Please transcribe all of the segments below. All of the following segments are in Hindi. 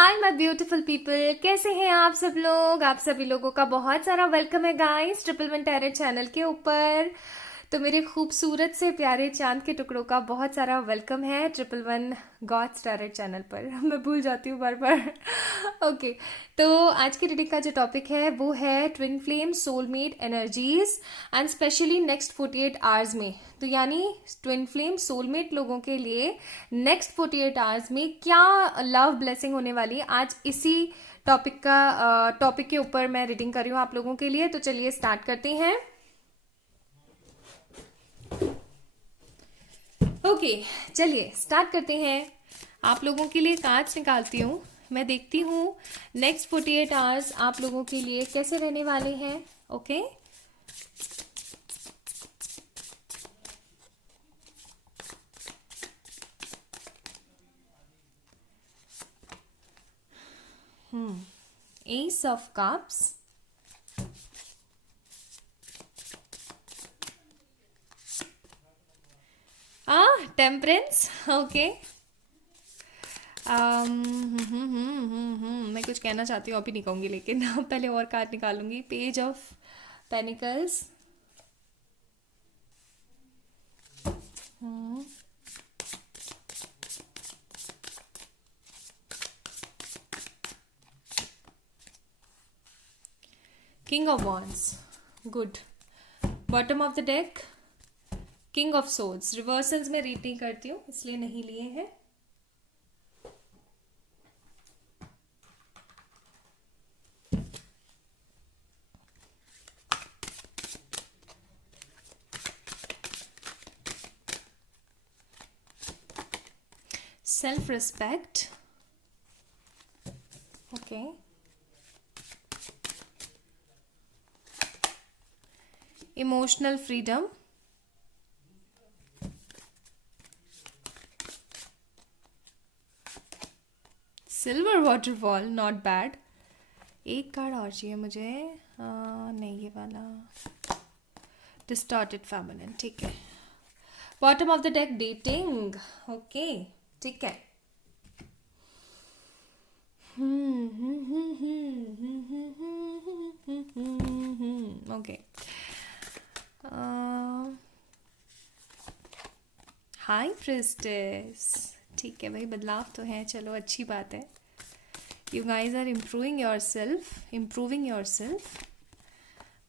हाय माय ब्यूटीफुल पीपल, कैसे हैं आप सब लोग। आप सभी लोगों का बहुत सारा वेलकम है guys triple one tarot channel के ऊपर। तो मेरे खूबसूरत से प्यारे चांद के टुकड़ों का बहुत सारा वेलकम है triple one gods tarot channel पर। मैं भूल जाती हूँ बार बार। ओके, तो आज की रीडिंग का जो टॉपिक है वो है twin flame soulmate energies and specially next 48 hours में। तो यानी ट्विन फ्लेम सोलमेट लोगों के लिए नेक्स्ट 48 आवर्स में क्या लव ब्लेसिंग होने वाली है, आज इसी टॉपिक के ऊपर मैं रीडिंग कर रही हूँ आप लोगों के लिए। तो चलिए स्टार्ट करते हैं। ओके, चलिए स्टार्ट करते हैं। आप लोगों के लिए कार्ड्स निकालती हूँ, मैं देखती हूँ नेक्स्ट 48 आवर्स आप लोगों के लिए कैसे रहने वाले हैं। Okay, S of cups, temperance. Okay, मैं कुछ कहना चाहती हूँ, अभी नहीं कहूंगी, लेकिन पहले और कार्ड निकालूंगी। Page of pentacles, king of wands, good. Bottom of the deck, king of swords. Reversals में रीड नहीं करती हूँ इसलिए नहीं लिए हैं। Self respect, okay. Emotional freedom, silver waterfall, not bad. एक कार्ड और चाहिए मुझे, नहीं ये वाला, डिस्टॉर्टेड फेमिनिन, ठीक है। Bottom of the deck, dating, okay, ठीक है। ओके, हाई प्रिस्टेस, ठीक है भाई, बदलाव तो है, चलो अच्छी बात है। You guys are improving yourself,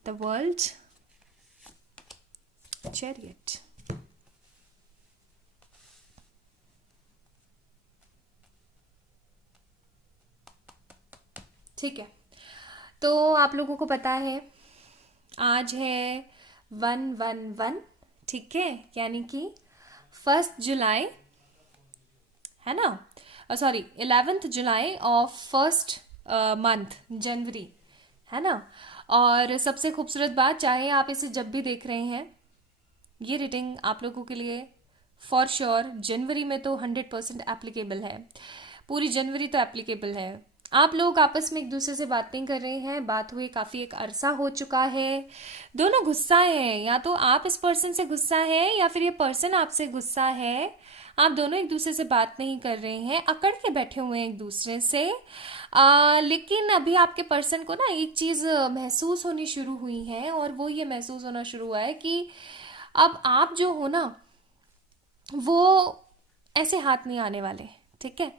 the world, chariot, ठीक है। तो आप लोगों को पता है आज है 1/1/1, ठीक है, यानी कि 1 जुलाई है ना, sorry 11th July of first month January, है ना। और सबसे खूबसूरत बात, चाहे आप इसे जब भी देख रहे हैं, ये रीडिंग आप लोगों के लिए फॉर श्योर जनवरी में तो 100% एप्लीकेबल है, पूरी जनवरी तो एप्लीकेबल है। आप लोग आपस में एक दूसरे से बात नहीं कर रहे हैं, बात हुए काफ़ी एक अरसा हो चुका है, दोनों गुस्सा है, या तो आप इस पर्सन से गुस्सा है या फिर ये पर्सन आपसे गुस्सा है। आप दोनों एक दूसरे से बात नहीं कर रहे हैं, अकड़ के बैठे हुए हैं एक दूसरे से। लेकिन अभी आपके पर्सन को ना एक चीज़ महसूस होनी शुरू हुई है, और वो ये महसूस होना शुरू हुआ है कि अब आप जो हो ना वो ऐसे हाथ नहीं आने वाले, ठीक है।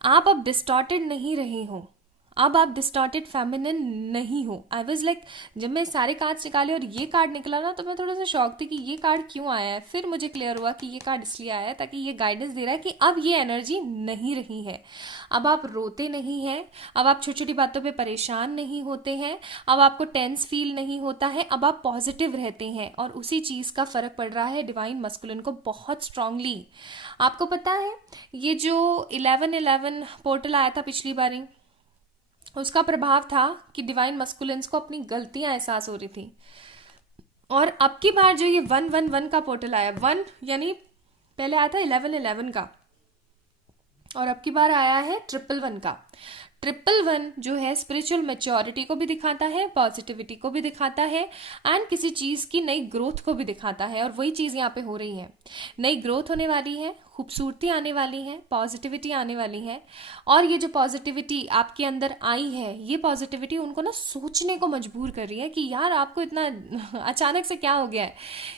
आप अब डिस्टॉर्टेड नहीं रहे हो, अब आप डिस्टॉर्टेड फेमिनिन नहीं हो। आई वॉज लाइक, जब मैं सारे कार्ड्स निकाले और ये कार्ड निकला ना, तो मैं थोड़ा सा शॉक थी कि ये कार्ड क्यों आया है। फिर मुझे क्लियर हुआ कि ये कार्ड इसलिए आया है ताकि ये गाइडेंस दे रहा है कि अब ये एनर्जी नहीं रही है, अब आप रोते नहीं हैं, अब आप छोटी छोटी बातों पे परेशान नहीं होते हैं, अब आपको टेंस फील नहीं होता है, अब आप पॉजिटिव रहते हैं। और उसी चीज़ का फर्क पड़ रहा है डिवाइन मस्कुलिन को बहुत स्ट्रांगली। आपको पता है ये जो 11/11 पोर्टल आया था पिछली बारी, उसका प्रभाव था कि डिवाइन मस्कुलिन्स को अपनी गलतियां एहसास हो रही थी। और अब की बार जो ये 1/1/1 का पोर्टल आया, 1 यानी पहले आया था 11/11 का, और अब की बार आया है 1/1/1 का। 111 जो है स्पिरिचुअल मैच्योरिटी को भी दिखाता है, पॉजिटिविटी को भी दिखाता है, एंड किसी चीज की नई ग्रोथ को भी दिखाता है। और वही चीज यहाँ पे हो रही है, नई ग्रोथ होने वाली है, खूबसूरती आने वाली है, पॉजिटिविटी आने वाली है। और ये जो पॉजिटिविटी आपके अंदर आई है, ये पॉजिटिविटी उनको ना सोचने को मजबूर कर रही है कि यार आपको इतना अचानक से क्या हो गया है।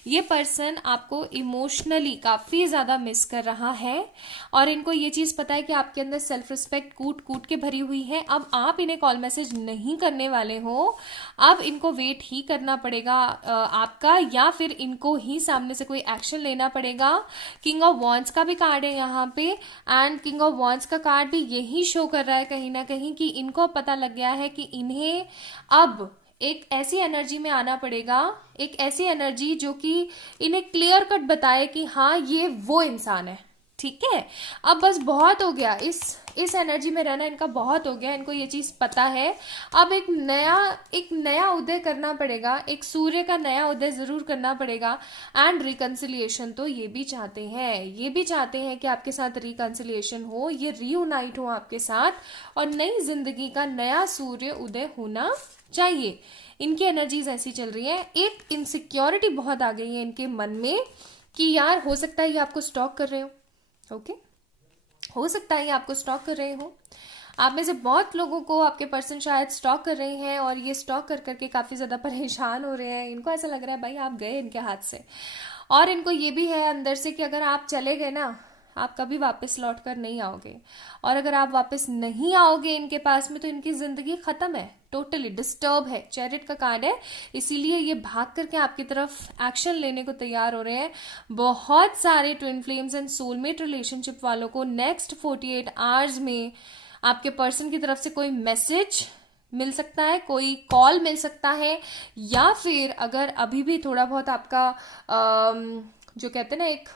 ये पर्सन आपको इमोशनली काफ़ी ज़्यादा मिस कर रहा है, और इनको ये चीज़ पता है कि आपके अंदर सेल्फ रिस्पेक्ट कूट कूट के भरी हुई है। अब आप इन्हें कॉल मैसेज नहीं करने वाले हो, अब इनको वेट ही करना पड़ेगा आपका, या फिर इनको ही सामने से कोई एक्शन लेना पड़ेगा। किंग ऑफ वॉन्ड्स का भी कार्ड है यहाँ पे, एंड किंग ऑफ वॉन्ड्स का कार्ड भी यही शो कर रहा है कहीं ना कहीं कि इनको पता लग गया है कि इन्हें अब एक ऐसी एनर्जी में आना पड़ेगा, एक ऐसी एनर्जी जो कि इन्हें क्लियर कट बताए कि हाँ ये वो इंसान है। ठीक है, अब बस बहुत हो गया, इस एनर्जी में रहना इनका बहुत हो गया, इनको ये चीज पता है। अब एक नया उदय करना पड़ेगा, एक सूर्य का नया उदय जरूर करना पड़ेगा। एंड रिकंसिलिएशन तो ये भी चाहते हैं, ये भी चाहते हैं कि आपके साथ रिकंसिलिएशन हो, ये रीयूनाइट हो आपके साथ, और नई जिंदगी का नया सूर्य उदय होना चाहिए। इनकी एनर्जीज ऐसी चल रही है। एक इनसिक्योरिटी बहुत आ गई है इनके मन में कि यार हो सकता है ये आपको स्टॉक कर रहे हो। ओके, हो सकता है ये आपको स्टॉक कर रहे हो। आप में से बहुत लोगों को आपके पर्सन शायद स्टॉक कर रहे हैं, और ये स्टॉक कर करके काफ़ी ज़्यादा परेशान हो रहे हैं। इनको ऐसा लग रहा है भाई आप गए इनके हाथ से, और इनको ये भी है अंदर से कि अगर आप चले गए ना, आप कभी वापस लौट कर नहीं आओगे, और अगर आप वापस नहीं आओगे इनके पास में तो इनकी ज़िंदगी ख़त्म है, टोटली डिस्टर्ब है। चैरिट का कार्ड है, इसीलिए ये भाग करके आपकी तरफ एक्शन लेने को तैयार हो रहे हैं। बहुत सारे twin flames and soulmate relationship वालों को नेक्स्ट 48 आवर्स में आपके पर्सन की तरफ से कोई मैसेज मिल सकता है, कोई कॉल मिल सकता है, या फिर अगर अभी भी थोड़ा बहुत आपका जो कहते हैं ना एक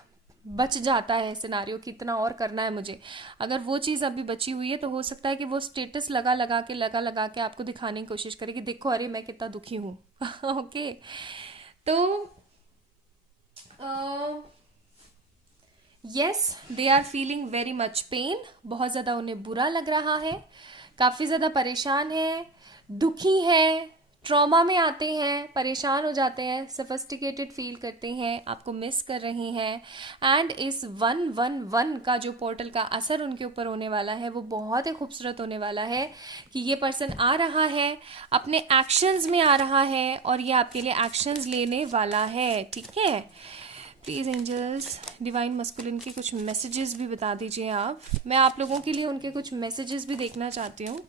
बच जाता है सिनारियो कि इतना और करना है मुझे, अगर वो चीज़ अभी बची हुई है तो हो सकता है कि वो स्टेटस लगा लगा के आपको दिखाने की कोशिश करे कि देखो अरे मैं कितना दुखी हूँ। ओके, तो yes they are feeling very much pain, बहुत ज़्यादा उन्हें बुरा लग रहा है, काफ़ी ज़्यादा परेशान है, दुखी है, ट्रॉमा में आते हैं, परेशान हो जाते हैं, सफिस्टिकेटेड फील करते हैं, आपको मिस कर रहे हैं। एंड इस 111 का जो पोर्टल का असर उनके ऊपर होने वाला है वो बहुत ही खूबसूरत होने वाला है कि ये पर्सन आ रहा है, अपने एक्शंस में आ रहा है, और ये आपके लिए एक्शंस लेने वाला है। ठीक है, प्लीज़ एंजल्स डिवाइन मस्कुलिन के कुछ मैसेजेस भी बता दीजिए आप। मैं आप लोगों के लिए उनके कुछ मैसेजेस भी देखना चाहती हूँ,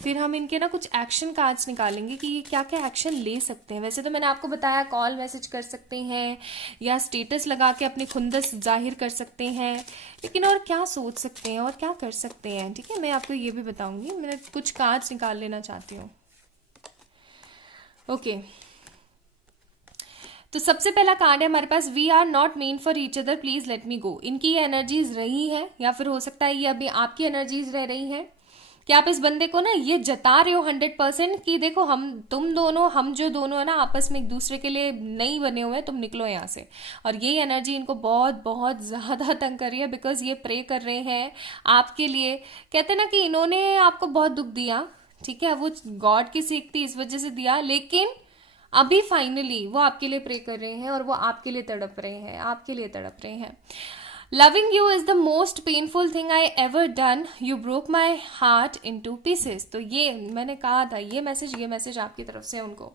फिर हम इनके ना कुछ एक्शन कार्ड्स निकालेंगे कि ये क्या क्या एक्शन ले सकते हैं। वैसे तो मैंने आपको बताया कॉल मैसेज कर सकते हैं, या स्टेटस लगा के अपनी खुंदस जाहिर कर सकते हैं, लेकिन और क्या सोच सकते हैं और क्या कर सकते हैं। ठीक है, मैं आपको ये भी बताऊंगी। मैं कुछ कार्ड्स निकाल लेना चाहती हूँ। ओके, तो सबसे पहला कार्ड है हमारे पास, we are not meant for each other please let me go. इनकी ये एनर्जीज रही है, या फिर हो सकता है ये अभी आपकी एनर्जीज रह रही हैं कि आप इस बंदे को ना ये जता रहे हो 100% कि देखो हम जो दोनों है ना आपस में एक दूसरे के लिए नहीं बने हुए हैं, तुम निकलो यहाँ से। और ये एनर्जी इनको बहुत बहुत ज्यादा तंग कर रही है, बिकॉज ये प्रे कर रहे हैं आपके लिए। कहते हैं ना कि इन्होंने आपको बहुत दुख दिया, ठीक है, वो गॉड की सीख थी इस वजह से दिया, लेकिन अभी फाइनली वो आपके लिए प्रे कर रहे हैं, और वो आपके लिए तड़प रहे हैं, आपके लिए तड़प रहे हैं। Loving you is the most painful thing I ever done. You broke my heart into pieces. तो ये मैंने कहा था, ये मैसेज आपकी तरफ से उनको,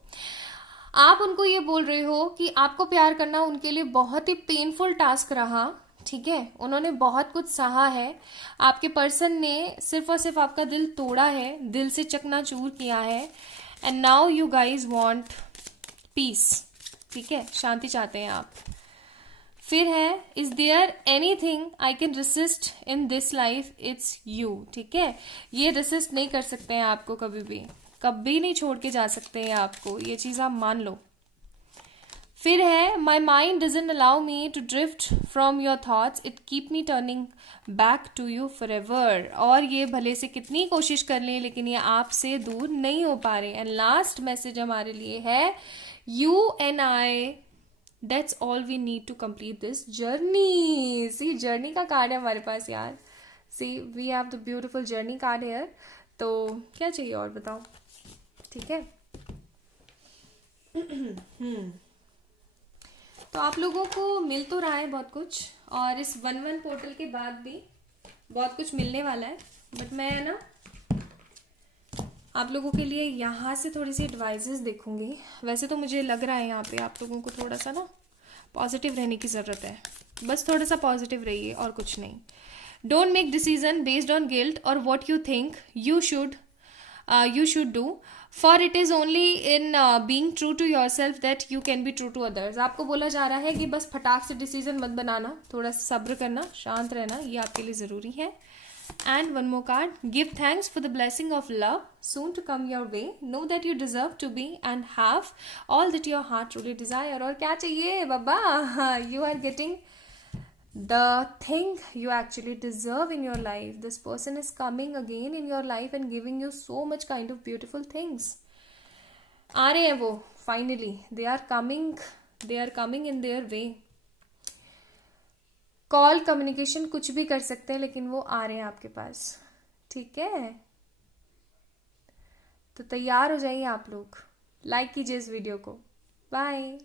आप उनको ये बोल रहे हो कि आपको प्यार करना उनके लिए बहुत ही पेनफुल टास्क रहा। ठीक है, उन्होंने बहुत कुछ सहा है, आपके पर्सन ने सिर्फ और सिर्फ आपका दिल तोड़ा है, दिल से चकनाचूर किया है, and now you guys want peace. ठीक है, शांति चाहते हैं आप। फिर है, is there anything I can resist in this life, it's you. ठीक है, ये रेसिस्ट नहीं कर सकते हैं आपको, कभी नहीं छोड़ के जा सकते हैं आपको, ये चीज आप मान लो। फिर है, my mind doesn't allow me to drift from your thoughts, it keep me turning back to you forever. और ये भले से कितनी कोशिश कर लें लेकिन ये आपसे दूर नहीं हो पा रहे। एंड लास्ट मैसेज हमारे लिए है, you and I, That's all we need to complete this journey. See, journey का कार्ड है हमारे पास यार, see we have the beautiful journey card here. तो क्या चाहिए और बताओ, ठीक है। तो आप लोगों को मिल तो रहा है बहुत कुछ, और इस 1-1 पोर्टल के बाद भी बहुत कुछ मिलने वाला है। बट मैं ना आप लोगों के लिए यहाँ से थोड़ी सी एडवाइजेस देखूंगी। वैसे तो मुझे लग रहा है यहाँ पे आप लोगों को थोड़ा सा ना पॉजिटिव रहने की ज़रूरत है। बस थोड़ा सा पॉजिटिव रहिए और कुछ नहीं। Don't make decision based on guilt और what you think you should do, for it is only in being true to yourself that you can be true to others। आपको बोला जा रहा है कि बस फटाक से डिसीजन मत बनाना, थोड़ा सब्र करना, शांत रहना, ये आपके लिए ज़रूरी है। And one more card, give thanks for the blessing of love soon to come your way, know that you deserve to be and have all that your heart truly desire। और क्या चाहिए बाबा, you are getting the thing you actually deserve in your life। This person is coming again in your life and giving you so much kind of beautiful things। आ रहे हैं वो finally, they are coming in their way। Call communication कुछ भी कर सकते हैं, लेकिन वो आ रहे हैं आपके पास, ठीक है। तो तैयार हो जाइए आप लोग, लाइक कीजिए इस वीडियो को। बाय।